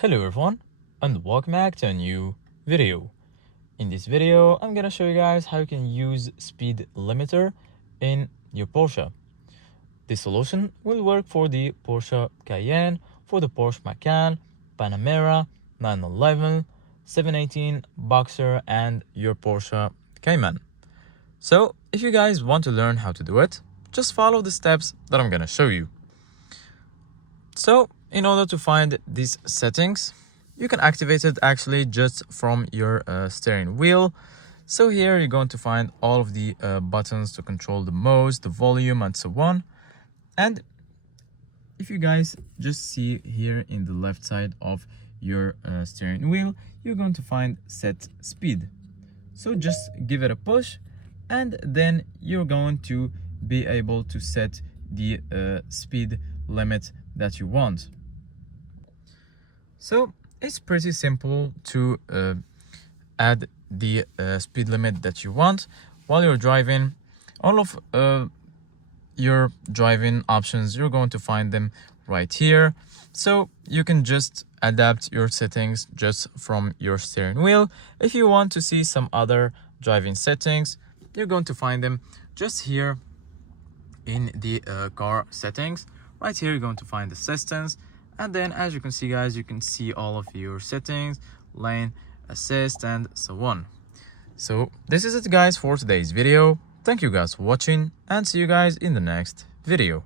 Hello everyone and welcome back to a new video. In this video I'm gonna show you guys how you can use speed limiter in your Porsche. This solution will work for the Porsche Cayenne, for the Porsche Macan, Panamera, 911, 718, Boxster and your Porsche Cayman. So if you guys want to learn how to do it, just follow the steps that I'm gonna show you. So in order to find these settings, you can activate it actually just from your steering wheel. So here you're going to find all of the buttons to control the modes, the volume and so on. And if you guys just see here in the left side of your steering wheel, you're going to find set speed. So just give it a push and then you're going to be able to set the speed limit that you want. So it's pretty simple to add the speed limit that you want while you're driving. All of your driving options, you're going to find them right here. So you can just adapt your settings just from your steering wheel. If you want to see some other driving settings, you're going to find them just here in the car settings. Right here you're going to find assistance, and then as you can see guys, you can see all of your settings, lane assist and so on. So this is it guys for today's video. Thank you guys for watching and see you guys in the next video.